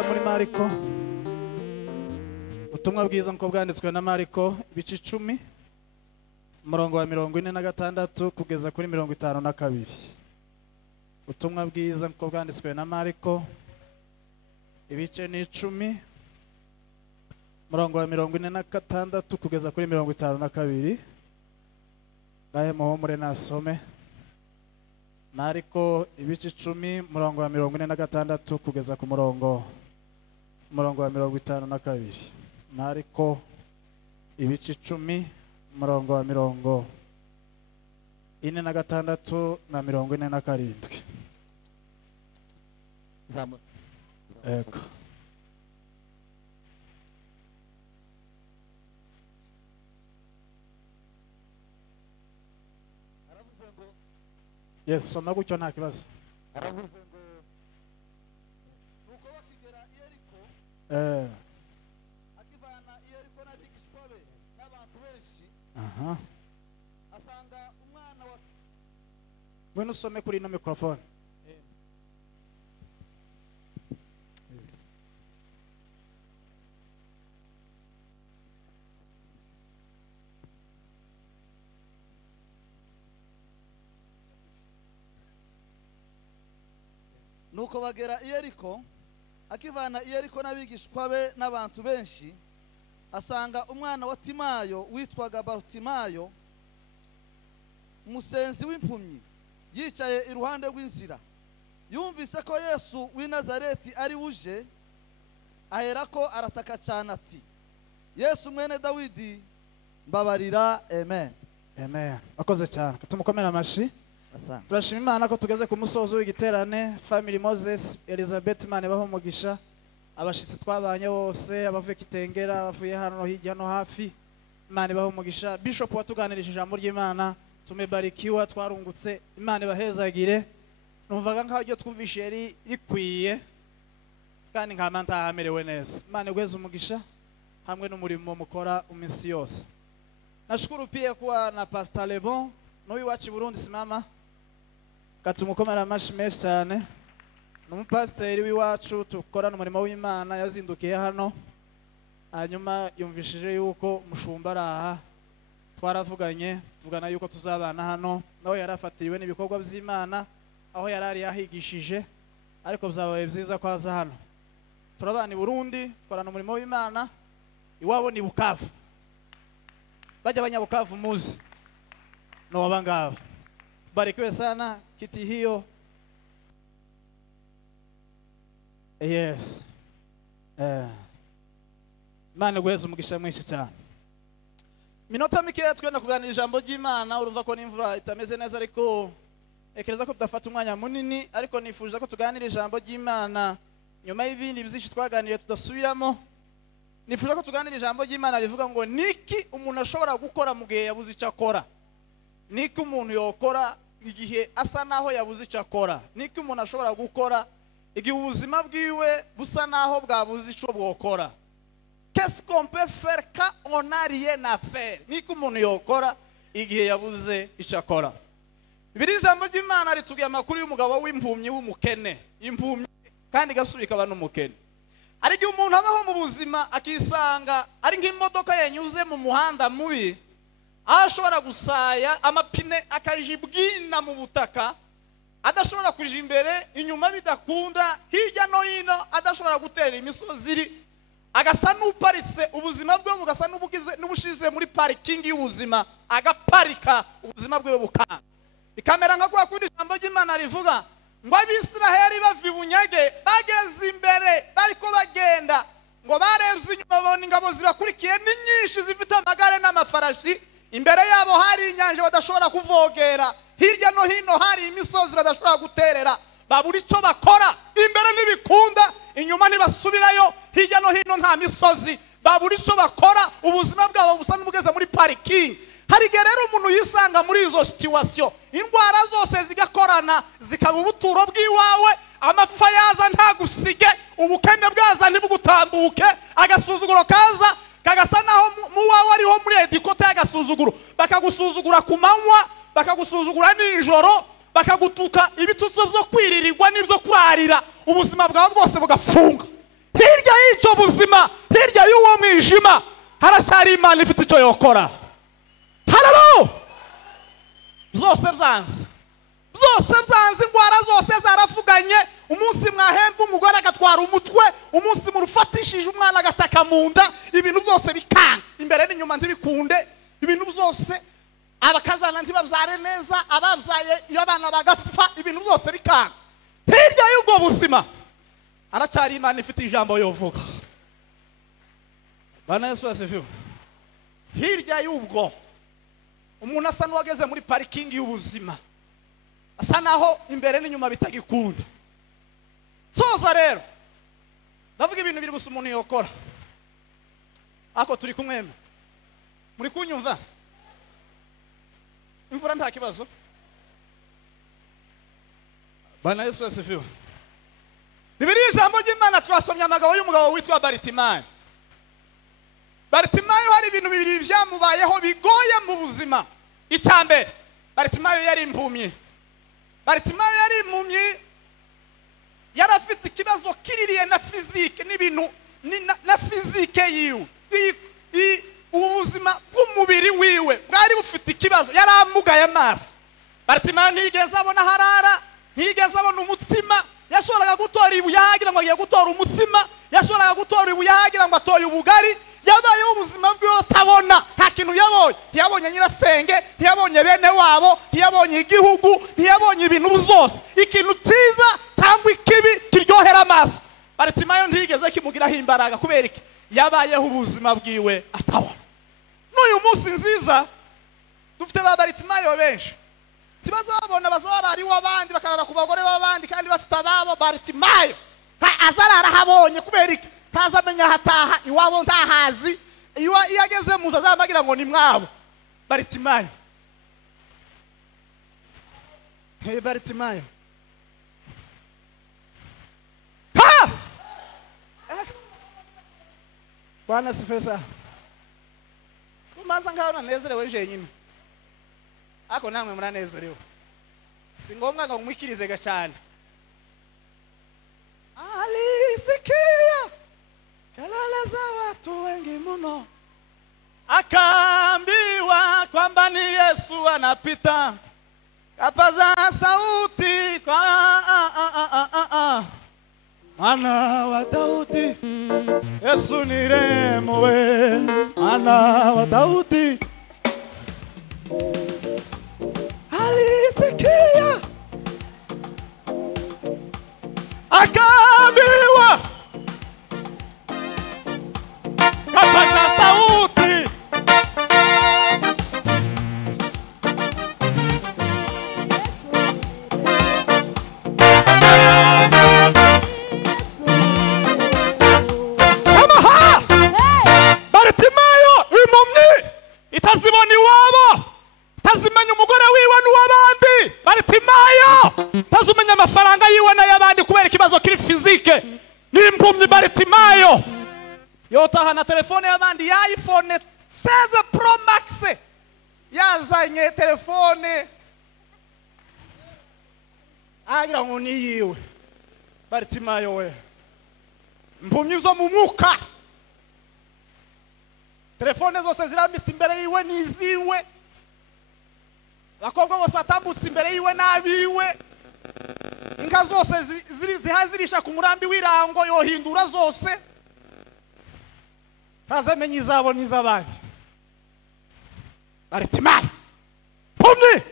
Muri Mariko ubutumwa bwiza nko bwanditswe na Mariko ibice 10 umurongo wa 46 kugeza kuri 52. Ubutumwa bwiza nko bwanditswe na Mariko ibice 10 umurongo wa 46 kugeza kuri 52. Gahe muhumure nasome Mariko ibice 10 umurongo wa 46 kugeza ku murongo wa 52. Mariko ibice 10 umurongo wa 46 na 47. Eko. Yes, soma gutyo nta kibazo. Aravuze ngo nuko bakigera Yeriko akivana Yeriko n'abigishwa be n'abantu benshi asanga umwana wa Ngwino usome kuri ino microphone. Yes. Nuko bagera Yeriko akivana Yeriko n'abigishwa be n'abantu benshi asanga umwana wa Timayo witwaga Barutimayo umusenzi w'impumyi yicaye iruhande rw'inzira. Yumvise ko Yesu w'i Nazareti ari uje aherako arataka cyane ati Yesu mwene Dawidi mbabarira. Amen. Amen. Akoze cyane. Tumukomera amashi. Asante. Turashima Imana ko tugeze ku musozo w'igiterane Family Moses Elizabeth Mane baho mugisha abashitsi twabanye bose abavuye Kitengera abavuye hano hirya no hafi Mane baho mugisha. Bishop watuganirije ijambo ry'Imana tumebarikiwa twarungutse Imana bahezagire. Numvaga nkaho ryo twumvishe yari rikwiye kandi nkama ntahamerewe neza. Imana gweze umugisha hamwe n'umurimo mukora uminsi yose. Nashukuru pia kuwa na Pastor Lebon n'uyu wacu Burundi simama katumukomera amashi menshi cyane. N'umupasiteri w'iwacu tukorana umurimo w'Imana yazindukiye hano hanyuma yumvishije yuko mushumba araha twaravuganye tuvugana yuko tuzabana hano nawe yarafatiriwe n'ibikorwa by'Imana aho yarari yahigishije ariko byabaye byiza ko aza hano. Turabana i Burundi tkorana umurimo w'Imana iwabo ni Bukavu. Bajya abanyabukavu muzi no wabangaba barikiwe sana kiti hiyo. Yes. Imana gweze umugisha mwinshi cyane. Minota mikeya twenda kuganira ijambo ry'Imana urumva ko n'imvura itameze neza ariko ekereza ko tudafata umwanya munini ariko nifuje ko tuganira ijambo ry'Imana nyuma y'ibindi byinshi twaganiriye tudasubiramo. Nifuje ko tuganira ijambo ry'Imana rivuga ngo niki umuntu ashobora gukora mu gihe yabuze icyo akora. Niki umuntu yokora igihe asa naho yabuze icyo akora. Niki umuntu ashobora gukora igihe ubuzima bwiwe busa naho bwabuze icyo bwokora. Qu'est-ce qu'on peut faire quand on n'a rien à faire? Niki umuntu yokora igihe yabuze icyo akora. Bibiri ijambo ry'Imana ritubwiye amakuru y'umugabo w'impumyi w'umukene. Impumyi kandi gasubika abantu umukene. Ari gihe umuntu abaho mu buzima akisanga ari nk'imodoka yanyuze mu muhanda mubi ashobora gusaya amapine akajibwina mu butaka adashobora kuja imbere inyuma bidakunda hirya no hino adashobora gutera imisozi iri agasa n'uparitse ubuzima bwe bugasa n'ubugize n'ubushize muri parking y'ubuzima agaparika ubuzima bwe bukanga bikamera nka kwa kundi ijambo ry'Imana rivuga ngo Abisiraheli bava ibunyage bageze imbere bariko bagenda ngo barevye inyuma babona ingabo zibakurikiye ni nyinshi zifite amagare n'amafarashi. Imbere yabo hari inyanja badashobora kuvogera, hirya no hino hari imisozi badashobora guterera. Babura icyo bakora, imbere n'ibikunda inyuma ntibasubirayo, hirya no hino nta misozi. Babura icyo bakora, ubuzima bwabo busa n'ubugeze muri parking. Hari gerero umuntu yisanga muri izo situation indwara zose zigakorana zikaba ubuturo bw'iwawe amapfa yaza ntagusige ubukene bwaza ntibugutambuke agasuzuguro kaza kagasa naho muwawe ariho muri edikote y'agasuzuguro bakagusuzugura ku manywa bakagusuzugura nijoro bakagutuka ibitutso byo kwiririrwa n'ibyo kurarira ubuzima bwawe bwose bugafunga. hirya y'icyo buzima, hirya y'uwo mwijima haracyari Imana ifite icyo yokora. Haleluya. Byose byanze, indwara zose zaravuganye. Umunsi mwahembwa umugore agatwara umutwe, umunsi murufatishije umwana agataka mu nda, ibintu byose bikanga, imbere n'inyuma ntibikunde, ibintu byose abakazana ntibabyare neza, ababyaye iyo abana bagapfa, ibintu byose bikanga. Hirya y'ubwo buzima haracyari Imana ifite ijambo yovuga. Bana Yesu asifiwe. Hirya y'ubwo umuntu asa n'uwageze muri parikingi y'ubuzima, asa naho imbere n'inyuma bitagikunda. Soza rero ndavuga ibintu biri gusa umuntu yokora. Ako turi kumwe, muri kunyumva? Imvura nta kibazo. Bana Yesu asifiwe. Bibiliya ijambo ry'Imana twasomye amagabo y'umugabo witwa Baritimayo. Baritimayo hari ibintu bibiri byamubayeho bigoye mu buzima. Icyambere, Baritimayo yari impumyi. Baritimayo yari impumyi, yarafite ikibazo kiririye na fizike n'ibintu na fizike yiwe. Ubuzima bw'umubiri wiwe bwari bufite ikibazo, yaramugaye amaso. Baritimayo ntiyigeze abona harara, ntiyigeze abona umutsima. Yashoboraga gutora ibuye hagira ngo agiye gutora umutsima, yashoboraga gutora ibuye hagira ngo atoye ubugari. Yabayeho ubuzima bwe atabona, nta kintu yabonye. Ntiyabonye nyirasenge, ntiyabonye bene wabo, ntiyabonye igihugu, ntiyabonye ibintu byose. Ikintu cyiza cyangwa ikibi kiryohera amaso, Baritimayo ntiyigeze kimugiraho imbaraga. Kubera iki? Yabayeho ubuzima bwiwe atabona. N'uyu munsi nziza dufite ba Baritimayo benshi, tibaza babona bazaba ari w'abandi, bakarara ku bagore b'abandi kandi bafite ababo. Baritimayo azarara habonye. Kubera iki? Tazamenya hataha iwabo ntahazi, iyo ageze mu azamagira ngo ni mwabo. Baritimayo, hey Baritimayo, ha Bwana sifesa sikumaza ngaho nanezerewe jenyine, ako namwe muranezerewe. Si ngombwa ngo mwikirize cyane. Alisikia kelele za watu wengi mno, akaambiwa kwamba ni Yesu anapita, kapaza sauti kwa Mwana wa Daudi, Yesu ni rehemu we, Mwana wa Daudi. Alisikia akaambiwa kapaza sauti, Baritimayo impumyi itazibona iwabo, tazimenya umugore wiwe n'uwabandi. Baritimayo tazumenya amafaranga yiwe n'ayabandi kubera ikibazo kiri fizike. Ni impumyi Baritimayo. Yotaha na telefone y'abandi ya iPhone 16 Pro Max, yazanye telefone agira ngo ni yiwe. Baritimayo we, impumyi zo mu mwuka, telefone zose zirambitse imbere yiwe niziwe, abakobwa bose batambutse imbere yiwe nabiwe, inka zose zihazirisha ku murambi w'irango yohindura zose, tazamenye izabo n'izabandi. Baritimayo impumyi.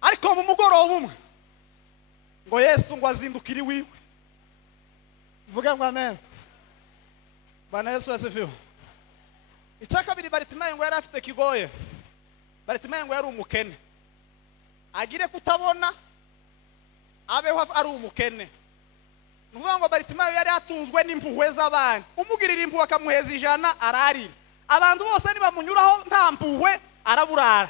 Ariko mu mugoroba umwe ngo Yesu ngo azindukira iwiwe. Mvuga ngo amen. Bwana Yesu asifiwe. Icya kabiri, Baritimayo ngo yari afite kigoye. Baritimayo ngo yari umukene, agire kutabona abeho ari umukene. Nuvuga ngo Baritimayo yari atunzwe n'impuhwe z'abandi. Umugirira impuhwe akamuheza 100 ararira. Abantu bose nibamunyuraho nta mpuhwe araburara.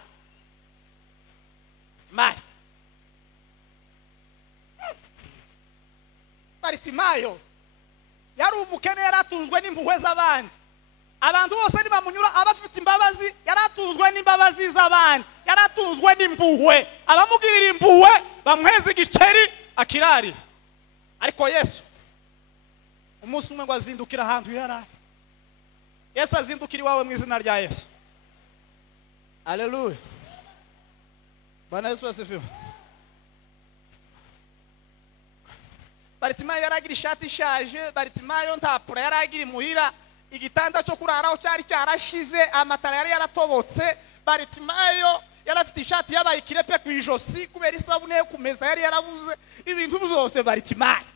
Baritimayo yari umukene, yari atunzwe n'impuhwe z'abandi. Abantu bose nibamunyura abafite imbabazi, yari atunzwe n'imbabazi z'abandi, yari atunzwe n'impuhwe. Abamugirira impuhwe bamuheza igiceri akirari. ariko Yesu umunsi umwe ngo azindukira ahantu yarari. Yesu azindukira iwawe mu izina rya Yesu. Haleluya. Bwana Yesu asifiwe. Baritimayo yaragira ishati ishaje, Baritimayo ntapura yaragira imuhira, igitanda cyo kuraraho cyari cyarashize, amatara yari yaratobotse. Baritimayo yarafite ishati yabaye ikirepe ku ijosi kubera isabune yo kumeza yari yarabuze, ibintu byose Baritimayo.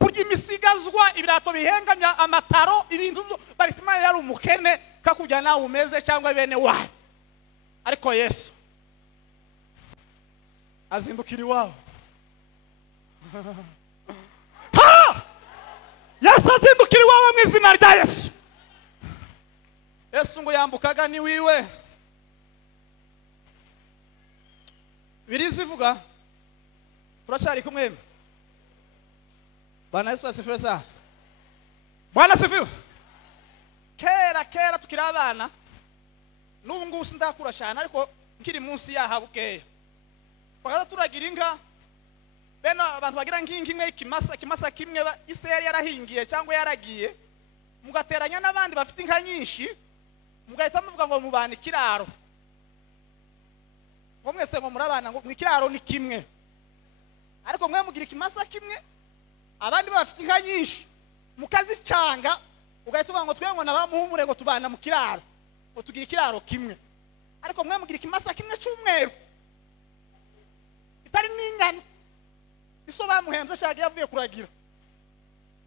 Kurya imisigazwa, ibirato bihengamya amataro, ibintu Baritimayo yari umukene kakujya nawe umeze cyangwa bene wawe. Ariko Yesu azindukira iwawe. Yesu azindukira iwawe mu izina rya Yesu. Yesu ngo yambukaga ni wiwe. Birizivuga turacari kumwe. Bwana Yesu asifiwe sana. Bwana asifiwe. Kera tukira abana, n'ubu ngubu sindakura cyane ariko nkiri munsi yahabuke. Bakaza turagira inka, beno abantu bagira nk'imwe ikimasa kimwe ise yari yarahingiye cyangwa yaragiye, mugateranya n'abandi bafite inka nyinshi, mugahita muvuga ngo mubana ikiraro. Ngo mwese ngo murabana ngo ikiraro ni kimwe, ariko mwe mugira ikimasa kimwe, abandi bafite inka nyinshi, mukazicanga, ugahita uvuga ngo twe ngo nabamuhumure ngo tubana mu kiraro, ngo tugira ikiraro kimwe, ariko mwe mugira ikimasa kimwe cy'umweru itari n'inyana, iso bamuhenze cyane yavuye kuragira,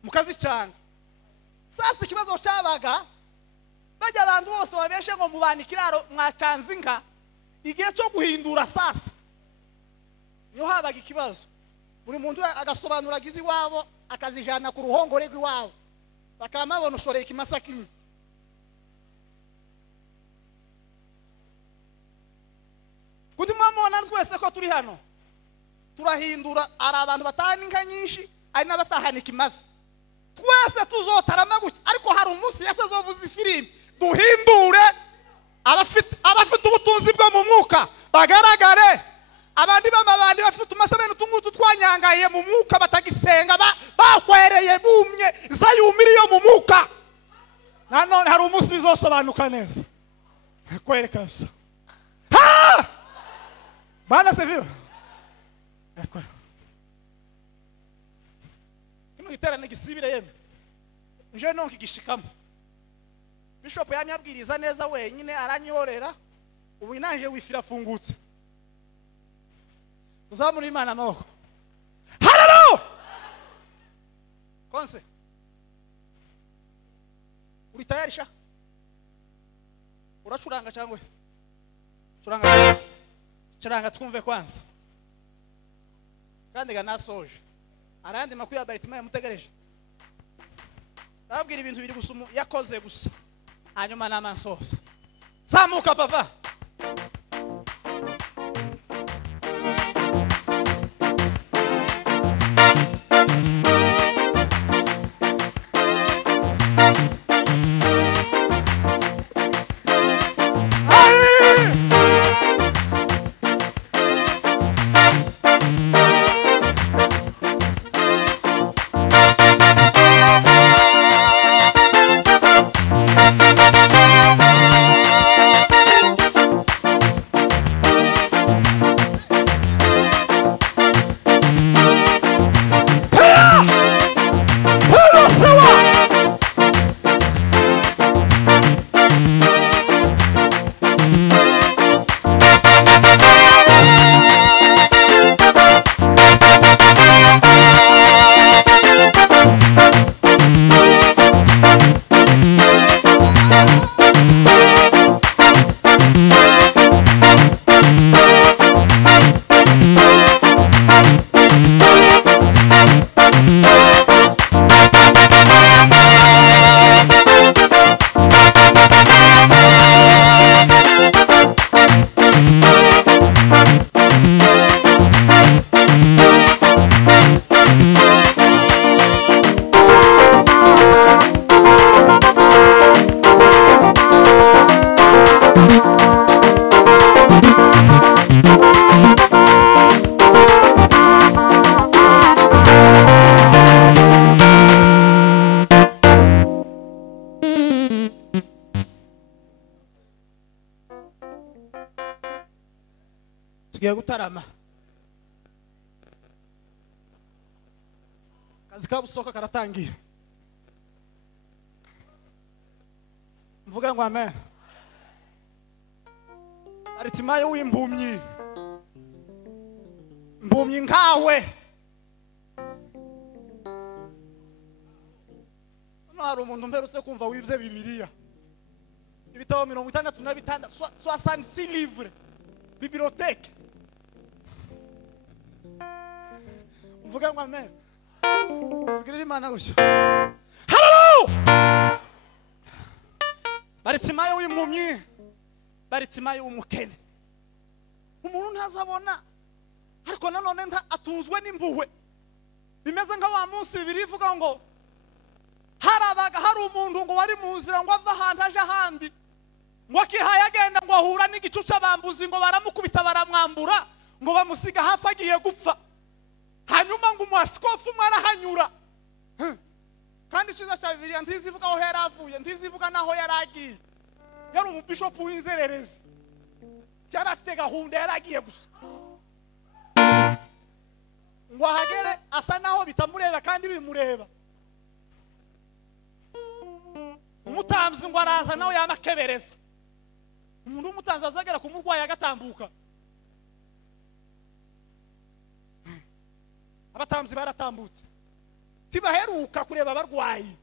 mukazicanga. Sasa ikibazo cyabaga bajya abantu bose babeshe ngo mubana ikiraro mwacanze inka, igihe cyo guhindura sasa niho habaga ikibazo. Buri muntu agasobanura agize iwabo akazijana ku ruhongore rw'iwabo, bakamabona ushoreye ikimasa kimwe. Kuti mwamona twese ko turi hano turahindura, ari abantu batahana inka nyinshi, ari n'abatahana ikimasa, twese tuzotarama gutya. Ariko hari umunsi Yesu azovuza ifirimbi, duhindure, abafite ubutunzi bwo mu mwuka bagaragare, abandi bamabandi bafite utumasa bene utungutu twanyangaye mu mwuka batagisenga, bahwereye bumye zayumiriyo mu mwuka. Nanone hari umunsi bizosobanuka neza kwereka Yesu. Bwana asifiwe. Ino giterane gisibire yeme nje nonki gishikamo. Bishop yamyabwiriza neza wenyine aranyorera, ubu inanje wifira fungutse. Tuzamuri Imana amaboko. Haleluya. Konse uri tayari sha? Uracuranga cyangwa? Curanga twumve kwanza. Kandi ganasoje. Arandi makuru ya Baritimayo mutegereje. Babwira ibintu biri gusumu yakoze gusa. Hanyuma namansoza. Zamuka papa. tugiye gutarama kazi ka Busoka karatangiye mvuga ngo amen Baritimayo w'impumyi mbumyi nkawe no hari umuntu mperutse kumva wibye Bibiliya ibitabo 66 66 livres bibliothèque mvuga ngo amen tugirira Imana gutyo haleluya Baritimayo w'impumyi Baritimayo w'umukene umuntu ntazabona ariko nanone atunzwe n'impuhwe bimeze nka wa munsi Bibiliya ivuga ngo hari umuntu ngo wari mu nzira ngo ava ahantu aje ahandi ngo akihaye agenda ngo ahura n'igicu cy'abambuzi ngo baramukubita baramwambura ngo bamusiga hafi agiye gupfa hanyuma ngo umwasikofu umwe arahanyura kandi icyiza cya Bibiliya ntizivuga aho yari avuye ntizivuga n'aho yari agiye yari umubishopu w'inzererezi cyari afite gahunda yari agiye gusa ngo ahagere asa naho bitamureba kandi bimureba umutambyi ngo araza nawe yamakebereza umuntu w'umutanzi azagera ku murwayi agatambuka abatambyi baratambutse tibaheruka kureba abarwayi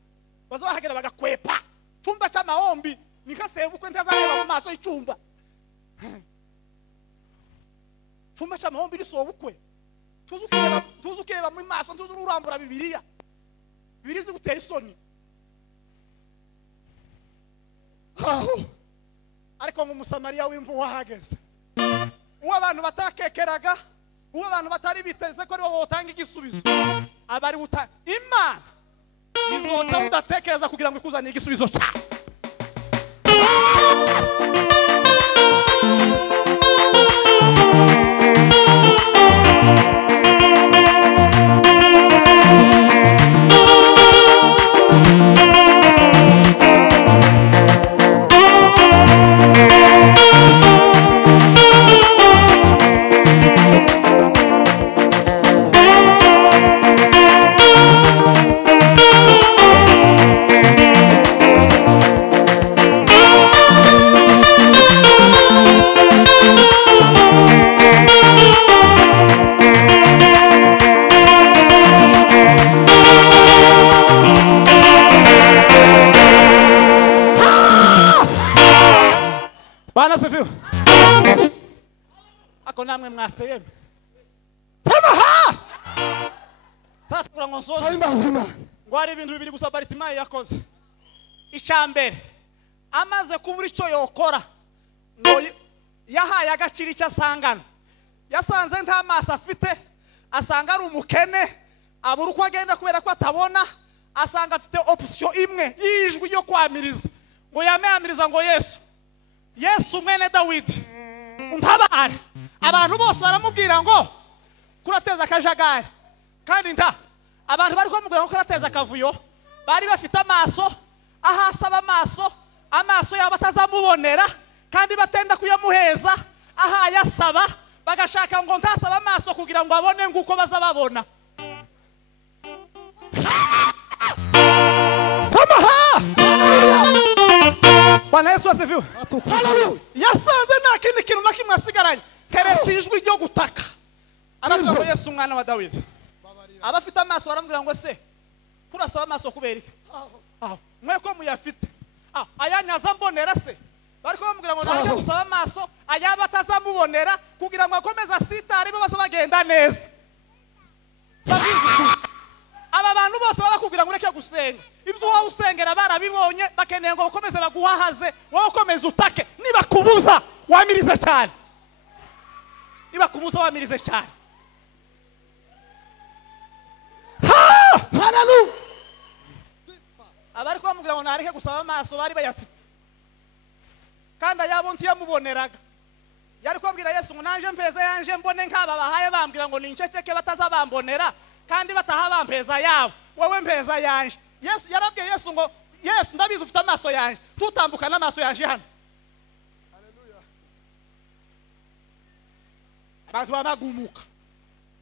baza bahagera bagakwepa cyumba cy'amahombi nikasebukwe ntazareba mu maso y'icumba cyumba cy'amahombi risobukwe tuzukireba mu maso ntuzururambura Bibiliya zigutera isoni ariko ngo umusamariya w'impu wahageze uwo abantu batakekeraga uwo abantu batari biteze ko ari wowe utanga igisubizo abari uta Imana izoca udatekereza kugira ngo ikuzanire igisubizo cyawe Bwana sifiwe. Ako namwe mwaseyeme. Sema ha! Sasa kurango nsoza. Ngo ari ibintu bibiri gusa Baritimayo yakoze. Icambere amaze kubura icyo yokora ngo yahaye agaciro icyo asangana. Yasanze nta maso afite, asanga ari umukene, abura uko agenda kubera ko atabona, asanga afite option imwe yijwi yo kwamiriza. Ngo yameyamiriza ngo Yesu mwene Dawidi untabare abantu bose baramubwira ngo kurateza akajagari kandi abantu bari kumubwira ngo kurateza akavuyo bari bafite amaso ahasaba amaso yabo atazamubonera kandi batenda kuyamuheza ahayasaba bagashaka ngo ntasaba amaso kugira ngo abone nguko bazababona Bwana Yesu asifiwe. Haleluya. Yasanze nta kindi kintu nakimwe asigaranye keretse ijwi ryo gutaka. Aravuga ngo Yesu umwana wa Dawidi. Abafite amaso baramubwira ngo se kurasaba amaso kubera iki? Mwe ko muyafite. Ayanyaza mbonera se. Bariko bamubwira ngo naje gusaba amaso ayaba atazamubonera kugira ngo akomeze asitari bo bazabagenda neza. Aba bantu bose barakubwira ngo ureke gusenga. Ibyo wowe usengera barabibonye bakeneye ngo ukomeze baguhahaze wowe ukomeze utake niba kubuza wamirize cyane. Niba kubuza wamirize cyane. Haleluya. Abari kwamubwira ngo nareke gusaba amaso bari bayafite. Kandi ayabo ntiyamuboneraga. Yari kwabwira Yesu ngo nanje mpeza yanje mbone nkaba bahaye bambwira ngo ninceceke batazabambonera kandi bataha bampeza yabo wowe mpeza yanje. Yesu yarabwiye Yesu ngo Yesu ndabizi ufite amaso yanje tutambuka n'amaso yanje hano. Haleluya. abantu bamagumuka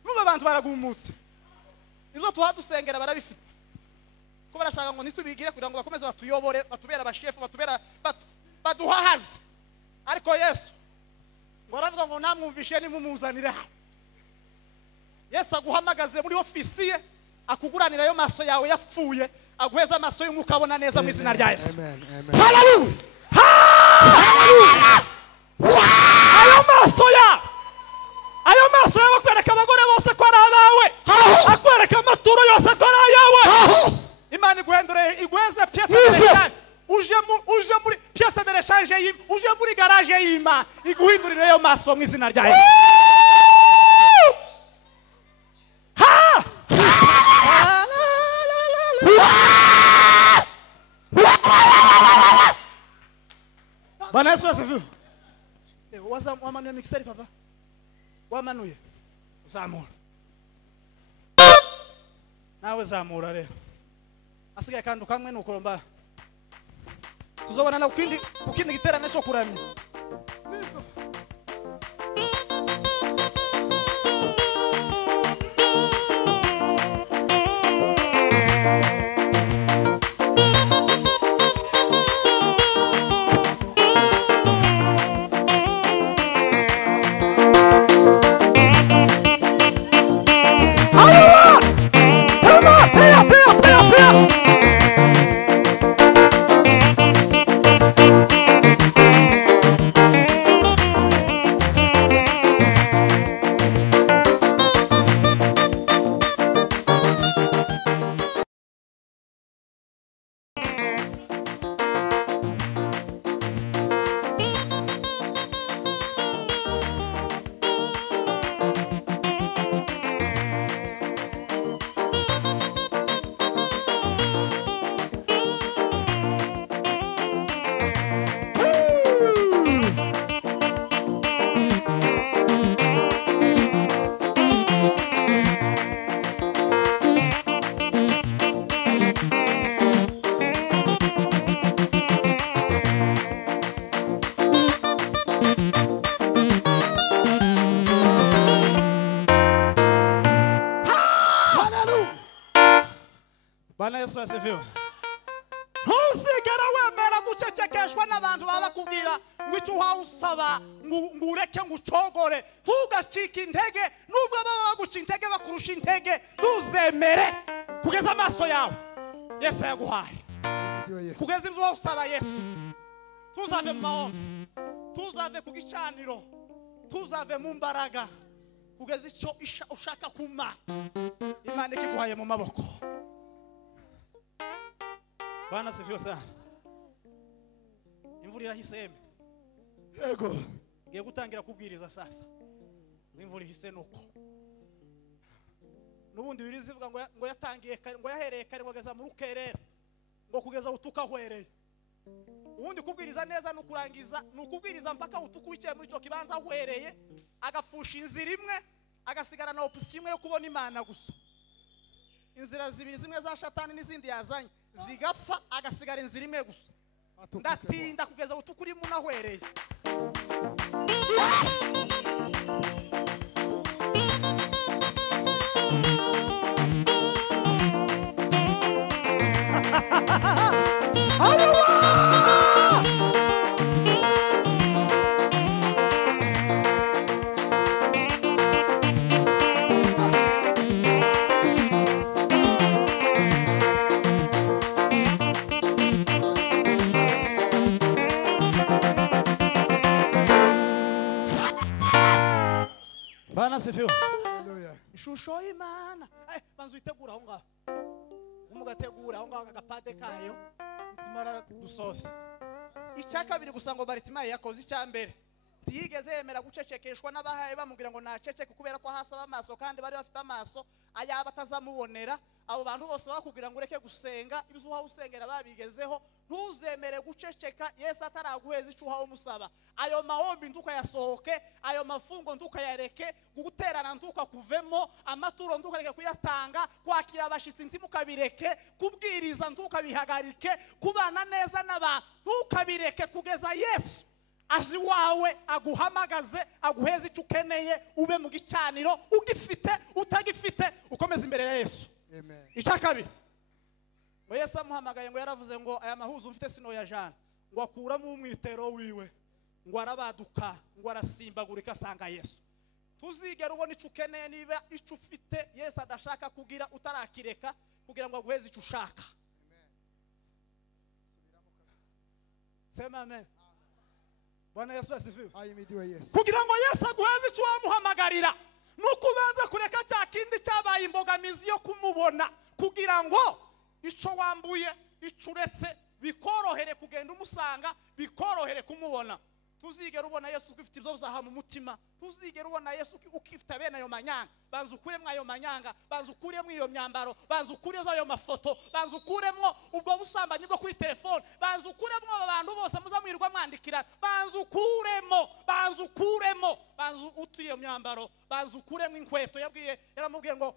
numva abantu baragumutse ibyo tuhadusengera barabifite ko barashaka ngo nitubigire kugira ngo bakomeze batuyobore batubera abashefu batubera baduhahaze ariko Yesu ngo aravuga ngo namwumvishe nimumuzanire hano Yesu aguhamagaze muri ofisi ye akuguranira yo maso yawe yapfuye aguheza amaso y'umwuka abona neza mu izina rya Yesu. Hallelujah. Ayo maso yawe akwereka abagore bose ko ari abawe akwereka amaturo yose ko ari ayawe Imana iguheze pièce de rechange uje muri pièce de rechange uje muri garage y'Imana iguhindurire yo maso mu izina rya Yesu. Bwana Yesu asifiwe. Wamanuye mixeri papa. Wamanuye. Uzamura. Nawe zamura rero. Asigaye kandi kamwe nukoromba. Tuzobona na kukindi giterane cyo kuramya. Bwana Yesu asifiwe. Ntuzigera wemera gucecekeshwa n'abantu baba kubwira ngo icyo usaba ngo ureke ngo ucogore ntugacike intege nubwo baba baguca intege bakurusha intege ntuzemere kugeza amaso yawe Yesu yaguhaye kugeza ibyo usaba Yesu tuzave mu mahoro tuzave ku gicaniro tuzave mu mbaraga kugeza icyo ushaka kuma Imana ikiguhaye mu maboko. Bwana asifiwe sana. Imvura irahise yeme. Yego. Ngiye gutangira kubwiriza sasa. Imvura ihise nuko. Nubundi birizivuga ngo yatangiye kare ngo yahereye kare ngo ageza mu rukerera. Ngo kugeza utuka hwereye. Ubundi kubwiriza neza nukurangiza nukubwiriza mpaka utuku wicaye muri cyo kibanza hwereye agafusha inzira imwe agasigara na option imwe yo kubona Imana gusa. Inzira zibiri zimwe za Shatani n'izindi yazanye zigapfa agasigara inzira imwe gusa. Ndatinda kugeza utukuri mu nahwereye. Bwana asifiwe. Haleluya. Ishusho y'Imana. Banzu itegura aho ngaho. Umugategura aho ngaho agapade kayo. Tumara dusosi. Icyaka biri gusango Baritimayo yakoze icyambere. Ntiyigeze yemera gucecekeshwa n'abahaye bamubwira ngo naceceke kubera ko hasaba amaso kandi bari bafite amaso ayaba atazamubonera. Abo bantu bose bakubwira ngo ureke gusenga ibyo uha usengera babigezeho ntuzemere guceceka Yesu ataraguheza icyo uha umusaba. Ayo mahombi nduka yasohoke ayo mafungo nduka yareke guterana nduka kuvemo amaturo nduka reke kuyatanga kwakira abashitsi ntimukabireke kubwiriza nduka bihagarike kubana neza n'abantu ntukabireke kugeza Yesu aje wawe aguhamagaze aguheze icyo ukeneye ube mu gicaniro ugifite utagifite ukomeza imbere ya Yesu. Amen. Icyakabiri ngo Yesu amuhamagaye ngo yaravuze ngo aya mahuzu mfite sino ya jana ngo akuramo umwitero wiwe ngo arabaduka ngo arasimbagurika asanga Yesu. Tuzigera ubona icyo ukeneye niba icyo ufite Yesu adashaka kugira utarakireka kugira ngo aguheze icyo ushaka. Sema amen. Bwana Yesu asifiwe. Ahimidiwe Yesu. Kugira ngo Yesu aguheze icyo wamuhamagarira nuko ubanza kureka cya kindi cyabaye imbogamizi yo kumubona kugira ngo icyo wambuye icyo uretse bikorohere kugenda umusanga bikorohere kumubona. Tuzigera ubona Yesu ufite ibyo byaha mu mutima. Tuzigera ubona Yesu ukifite bene ayo manyanga. Banza ukuremo ayo manyanga, banza ukuremo iyo myambaro, banza ukuremo ayo mafoto, banza ukuremo ubwo busambanyi bwo kuri telefone, banza ukuremo abantu bose muzamwirwa mwandikira, banza ukuremo, banza utuye iyo myambaro, banza ukuremo inkweto. Yaramubwiye ngo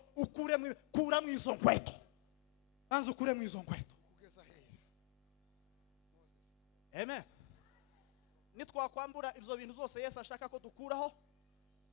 kuramo izo nkweto, banza ukuremo izo nkweto. Amen. Nitwakwambura ibyo bintu zose Yesu ashaka ko dukuraho,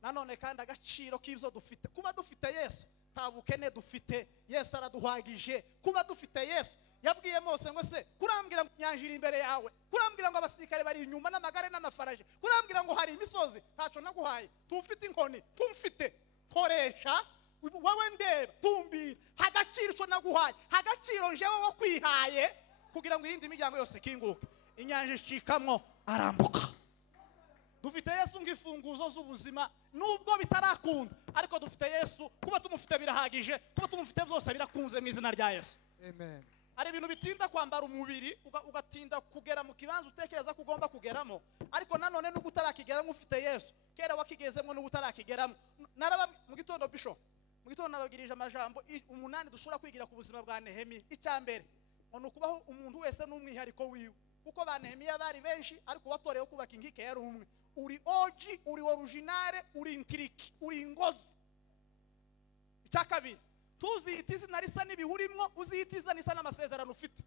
nanone kandi agaciro k'ibyo dufite. Kuba dufite Yesu nta bukene dufite, Yesu araduhagije. Kuba dufite Yesu yabwiye Mose ngo se kurambwira ngo nyanjira imbere yawe, kurambwira ngo abasirikare bari inyuma n'amagare n'amafaraje, kurambwira ngo hari imisozi ntacyo naguhaye, tufite inkoni tumfite koresha wowe ndeba tumbira hagaciro cyo naguhaye, hagaciro njewe wo kwihaye kugira ngo iyindi miryango yose ikinguke, inyanja icikamwo arambuka. Dufite Yesu ngifunguzo z'ubuzima nubwo bitarakunda, ariko dufite Yesu. Kuba tumufite birahagije, kuba tumufite byose birakunze mu izina rya Yesu. Amen. Ari ibintu bitinda kwambara umubiri ugatinda kugera mu kibanza utekereza ko ugomba kugeramo, ariko nanone n'ubwo utarakigeramo ufite Yesu. Kera wakigezemo n'ubwo utarakigeramo. Naraba mu gitondo Bishop, mu gitondo nabagirije amajambo 8 dushobora kwigira ku buzima bwa Nehemiya. Icyambere ngo nukubaho umuntu wese n'umwihariko wiwe, kuko ba Nehemiya bari benshi ariko watorewe kubaka inkike yari umwe. Uri oji, uri originale, uri intiriki, uri ingozi. Icyakabiri tuzihita izina risa n'ibihurimwo, uzihita izina risa n'amasezerano ufite.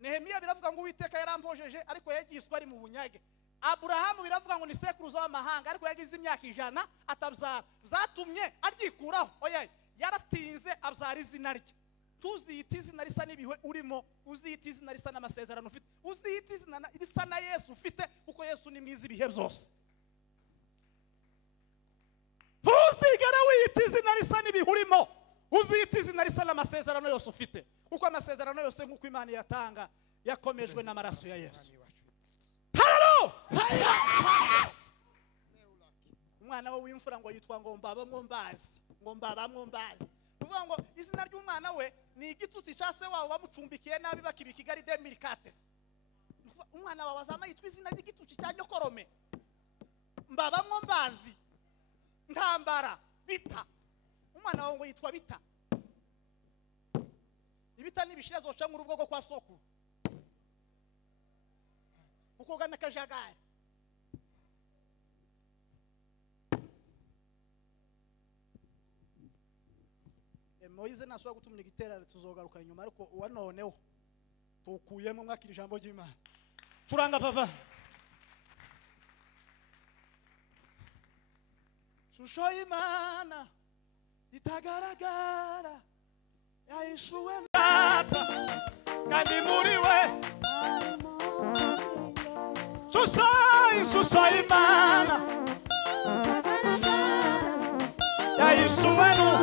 Nehemiya biravuga ngo Uwiteka yarampojeje ariko yagiswe ari mu bunyage. Aburahamu biravuga ngo ni sekuruza w'amahanga ariko yagize imyaka 100 atabyara, zatumye aryikuraho. Oya, yaratinze abyara izina rye. Tuzihita izina risa n'ibihe urimo, uzihita izina risa n'amasezerano ufite, uzihita izina risa na Yesu ufite, kuko Yesu ni mwiza ibihe byose. Tuzigera wihita izina risa n'ibihe urimo, uzihita izina risa n'amasezerano yose ufite, kuko amasezerano yose nk'uko Imana yatanga yakomejwe n'amaraso ya Yesu. Hallelujah! Umwana we w'imfura ngo yitwa ngo mbabamwo mbazi, ngo mbabamwo mbazi. Tuvuga ngo izina ry'umwana we ni igitutsi cya se wabo bamucumbikiye nabi bakibika Kigali 2004. Umwana wawe azama yitwa izina ry'igitutsi cya Nyokorome, mbabamwo mbazi, ntambara, bita. Umwana wawe ngo yitwa Bita. Ibita nibishira zoca mu rugo rwo kwa sokuru, uko gana kajagari. Moize nasubira gutumira igiterane tuzogaruka inyuma, ariko uwanoneho tukuyemo mwakira ijambo ry'Imana. Curanga papa. Shusho y'Imana itagaragara yahishuwe Data kandi muri we. Shusho y'Imana yahishuwe Data.